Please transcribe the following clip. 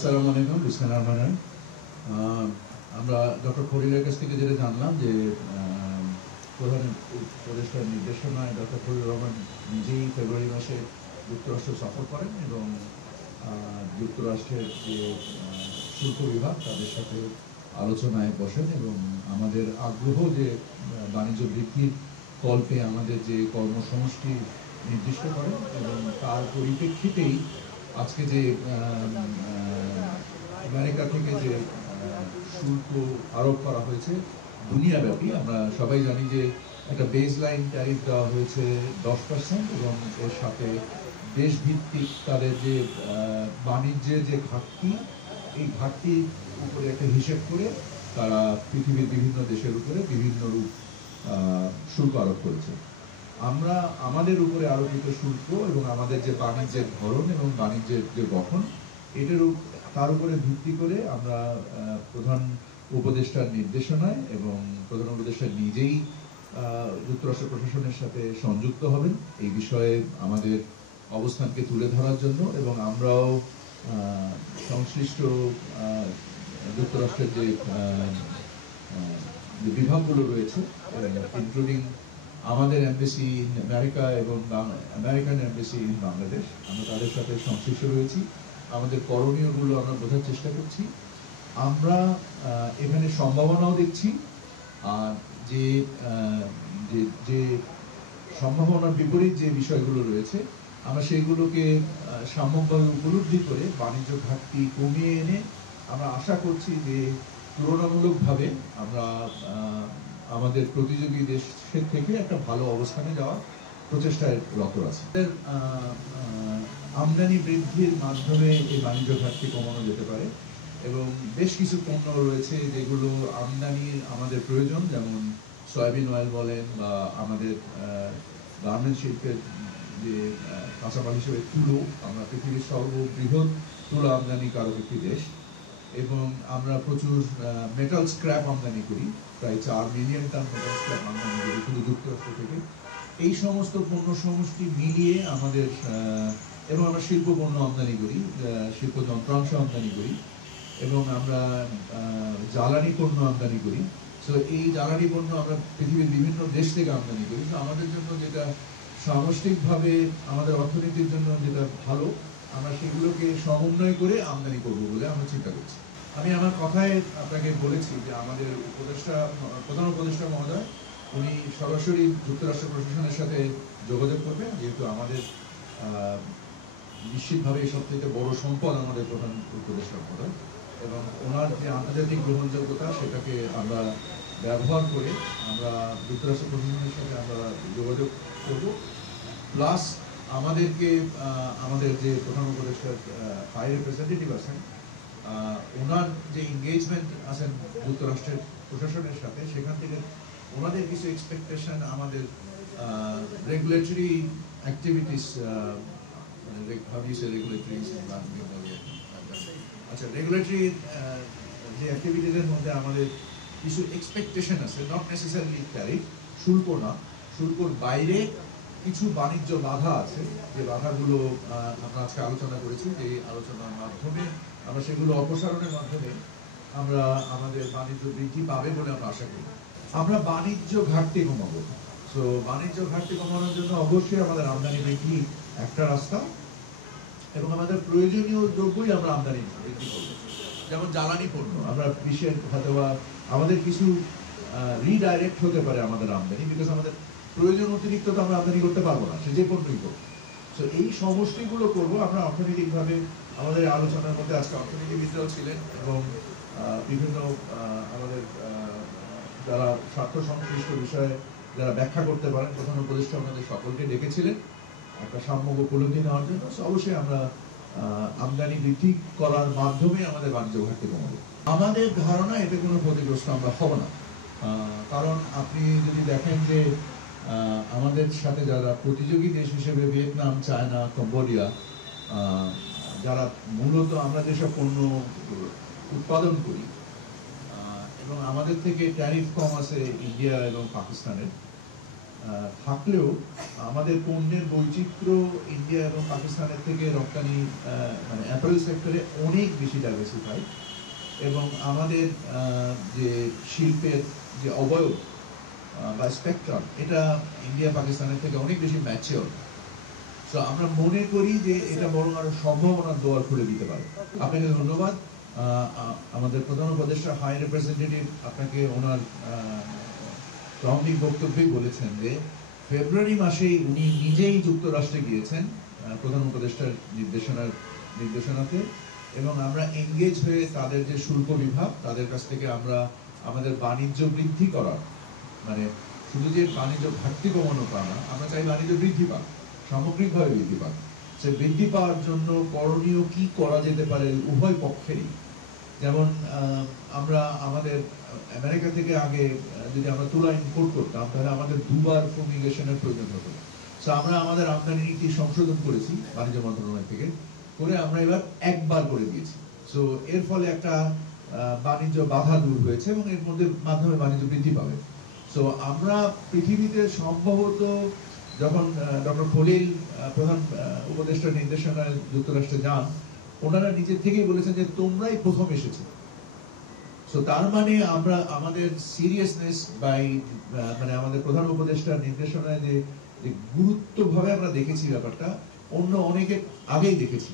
আসসালামু আলাইকুম, বিসমিল্লাহির রহমানির রহিম। আমরা ডক্টর খলিলের কাছ থেকে যেটা জানলাম যে প্রধান উপদেষ্টার নির্দেশনায় ডক্টর খলিলুর রহমান নিজেই ফেব্রুয়ারি মাসে যুক্তরাষ্ট্র সফর করেন এবং যুক্তরাষ্ট্রের যে শুল্ক বিভাগ তাদের সাথে আলোচনায় বসেন এবং আমাদের আগ্রহ যে বাণিজ্য বৃদ্ধির কল্পে আমাদের যে কর্মসংস্কৃতি নির্দিষ্ট করেন এবং তার পরিপ্রেক্ষিতেই আজকে যে আমেরিকা থেকে যে শুল্ক আরোপ করা হয়েছে দুনিয়াব্যাপী, আমরা সবাই জানি যে একটা বেস লাইন ট্যারিফ দেওয়া হয়েছে 10% এবং এর সাথে দেশভিত্তিক তাদের যে বাণিজ্যের যে ঘাটতি, এই ঘাটতির উপরে একটা হিসেব করে তারা পৃথিবীর বিভিন্ন দেশের উপরে বিভিন্ন রূপ শুল্ক আরোপ করেছে। আমরা আমাদের উপরে আরোপিত শুল্ক এবং আমাদের যে বাণিজ্যের ধরন এবং বাণিজ্যের যে গঠন, তার উপরে ভিত্তি করে আমরা প্রধান উপদেষ্টার নির্দেশনায় এবং প্রধান উপদেষ্টা নিজেই যুক্তরাষ্ট্র প্রশাসনের সাথে সংযুক্ত হবেন এই বিষয়ে আমাদের অবস্থানকে তুলে ধরার জন্য, এবং আমরাও সংশ্লিষ্ট যুক্তরাষ্ট্রের যে বিভাগগুলো রয়েছে ইনক্লুডিং আমাদের এমবেসি ইন আমেরিকা এবং আমেরিকান এমবেসি ইন বাংলাদেশ, আমরা তাদের সাথে সংশ্লিষ্ট রয়েছি। আমাদের করণীয়গুলো আমরা বোঝার চেষ্টা করছি। আমরা এখানে সম্ভাবনাও দেখছি, আর যে যে সম্ভাবনার বিপরীত যে বিষয়গুলো রয়েছে আমরা সেইগুলোকে সাম্যকভাবে উপলব্ধি করে বাণিজ্য ঘাটতি কমিয়ে এনে আমরা আশা করছি যে তুলনামূলকভাবে আমরা আমাদের প্রতিযোগী দেশের থেকে একটা ভালো অবস্থানে যাওয়ার প্রচেষ্টায় রত আছে। আমদানি বৃদ্ধির মাধ্যমে এই বাণিজ্য ঘাটতি কমানো যেতে পারে এবং বেশ কিছু পণ্য রয়েছে যেগুলো আমদানির আমাদের প্রয়োজন, যেমন সয়াবিন অয়েল বলেন বা আমাদের গার্মেন্ট শিল্পের যে কাঁচামাল হিসেবে তুলো, আমরা পৃথিবীর সর্ববৃহৎ তুলো আমদানিকারক একটি দেশ এবং আমরা প্রচুর মেটাল স্ক্র্যাপ আমদানি করি, প্রায় 4 মিলিয়ন টন মেটাল স্ক্র্যাপ আমদানি করি শুধু যুক্তরাষ্ট্র থেকে। এই সমস্ত পণ্য সমষ্টি মিলিয়ে আমাদের এবং আমরা শিল্প পণ্য আমদানি করি, শিল্প যন্ত্রাংশ আমদানি করি এবং আমরা জ্বালানি পণ্য আমদানি করি। তো এই জ্বালানি পণ্য আমরা পৃথিবীর বিভিন্ন দেশ থেকে আমদানি করি। তো আমাদের জন্য যেটা সামষ্টিকভাবে আমাদের অর্থনীতির জন্য যেটা ভালো, আমরা সেগুলোকে সমন্বয় করে আমদানি করবো বলে আমরা চিন্তা করছি। আমি আমার কথায় আপনাকে বলেছি যে আমাদের প্রধান উপদেষ্টা মহোদয় উনি সরাসরি যুক্তরাষ্ট্র প্রশাসনের সাথে যোগাযোগ করবেন, যেহেতু আমাদের নিশ্চিতভাবে সব থেকে বড় সম্পদ আমাদের প্রধান উপদেষ্টা মহোদয়, এবং ওনার যে আন্তর্জাতিক গ্রহণযোগ্যতা সেটাকে আমরা ব্যবহার করে আমরা যুক্তরাষ্ট্র প্রশাসনের সাথে আমরা যোগাযোগ করব। প্লাস আমাদেরকে আমাদের যে প্রধান উপদেষ্টার হাই রিপ্রেজেন্টেটিভ আছেন, ওনার যে এনগেজমেন্ট আছেন যুক্তরাষ্ট্রের প্রশাসনের সাথে, সেখান থেকে ওনাদের কিছু এক্সপেকটেশন আমাদের রেগুলেটরি অ্যাক্টিভিটিস, আচ্ছা রেগুলেটরি যে অ্যাক্টিভিটিসের মধ্যে আমাদের কিছু এক্সপেকটেশন আছে, নট নেসেসারিলি ট্যারিফ, শুল্ক না, শুল্কর বাইরে কিছু বাণিজ্য বাধা আছে, যে বাধাগুলো আমরা আজকে আলোচনা করেছি, যে আলোচনার মাধ্যমে আমরা সেগুলো অপসারণের মাধ্যমে আমরা আমাদের বাণিজ্য বৃদ্ধি পাবে বলে আমরা আশা করি। আমরা বাণিজ্য ঘাটতি কমাবো। সো বাণিজ্য ঘাটতি কমানোর জন্য অবশ্যই আমাদের আমদানি বৃদ্ধি একটা রাস্তা, এবং আমাদের প্রয়োজনীয় দ্রব্যই আমরা আমদানি বৃদ্ধি করবো, যেমন জ্বালানি পণ্য। আমরা বিশ্বের হয়তো বা আমাদের কিছু রিডাইরেক্ট হতে পারে আমাদের আমদানি, বিকজ আমাদের প্রয়োজন অতিরিক্ত তো আমরা আমদানি করতে পারবো না, সে যে পণ্যই করবো। তো এই সমষ্টিগুলো করবো আমরা অর্থনৈতিকভাবে। আমাদের আলোচনার মধ্যে আজকে অর্থনীতিবিদরাও ছিলেন এবং বিভিন্ন আমাদের যারা স্বার্থ সংশ্লিষ্ট বিষয়ে যারা ব্যাখ্যা করতে পারেন, প্রধান উপদেষ্টা আমাদের সকলকে ডেকেছিলেন একটা সাম্য উপলব্ধি নেওয়ার জন্য। অবশ্যই আমরা আমদানি বৃদ্ধি করার মাধ্যমে আমাদের বাণিজ্য ঘাটতি কমাবো। আমাদের ধারণা এতে কোনো ক্ষতিগ্রস্ত আমরা হব না, কারণ আপনি যদি দেখেন যে আমাদের সাথে যারা প্রতিযোগী দেশ হিসেবে ভিয়েতনাম, চায়না, কম্বোডিয়া, যারা মূলত আমরা যেসব পণ্য উৎপাদন করি এবং আমাদের থেকে ট্যারিফ কম আছে ইন্ডিয়া এবং পাকিস্তানের, থাকলেও আমাদের পণ্যের বৈচিত্র্য ইন্ডিয়া এবং পাকিস্তানের থেকে রপ্তানি মানে অ্যাপারেল সেক্টরে অনেক বেশি ডাইভার্সিফাইড, এবং আমাদের যে শিল্পের যে অবয়ব বা স্পেকট্রাম এটা ইন্ডিয়া পাকিস্তানের থেকে অনেক বেশি ম্যাচিওর। তো আমরা মনে করি যে এটা বরং আরো সম্ভাবনার দোয়ার খুলে দিতে পারে। আপনাকে ধন্যবাদ। আমাদের প্রধান উপদেষ্টা হাই রিপ্রেজেন্টেটিভ আপনাকে ওনার প্রারম্ভিক বক্তব্যেই বলেছেন যে ফেব্রুয়ারি মাসেই উনি নিজেই যুক্তরাষ্ট্রে গিয়েছেন প্রধান উপদেষ্টার নির্দেশনাতে, এবং আমরা এনগেজ হয়ে তাদের যে শুল্ক বিভাগ তাদের কাছ থেকে আমরা আমাদের বাণিজ্য বৃদ্ধি করার, মানে শুধু যে বাণিজ্য ঘাটতি কমানো তা না, আমরা চাই বাণিজ্য বৃদ্ধি পাক, সামগ্রিকভাবে বৃদ্ধি পাক। সে বৃদ্ধি পাওয়ার জন্য করণীয় কি করা যেতে পারে উভয় পক্ষেরই। যেমন আমরা আমাদের আমেরিকা থেকে আগে যদি আমরা তুলা ইম্পোর্ট করতাম তাহলে আমাদের দুবার ফুমিগেশনের প্রয়োজন হতো। তো আমরা আমাদের আমদানি নীতি সংশোধন করেছি বাণিজ্য মন্ত্রণালয় থেকে, করে আমরা এবার একবার করে দিয়েছি। তো এর ফলে একটা বাণিজ্য বাধা দূর হয়েছে এবং এর মধ্যে মাধ্যমে বাণিজ্য বৃদ্ধি পাবে। তো আমরা পৃথিবীতে সম্ভবত যখন ডক্টর খলিল প্রধান উপদেষ্টার নির্দেশনায় যুক্তরাষ্ট্রে যান, ওনারা নিজের থেকেই বলেছেন যে তোমরাই প্রথম এসেছে। তো তার মানে আমরা আমাদের সিরিয়াসনেস বাই মানে আমাদের প্রধান উপদেষ্টার নির্দেশনায় যে গুরুত্বভাবে আমরা দেখেছি ব্যাপারটা, অন্য অনেকে আগেই দেখেছি।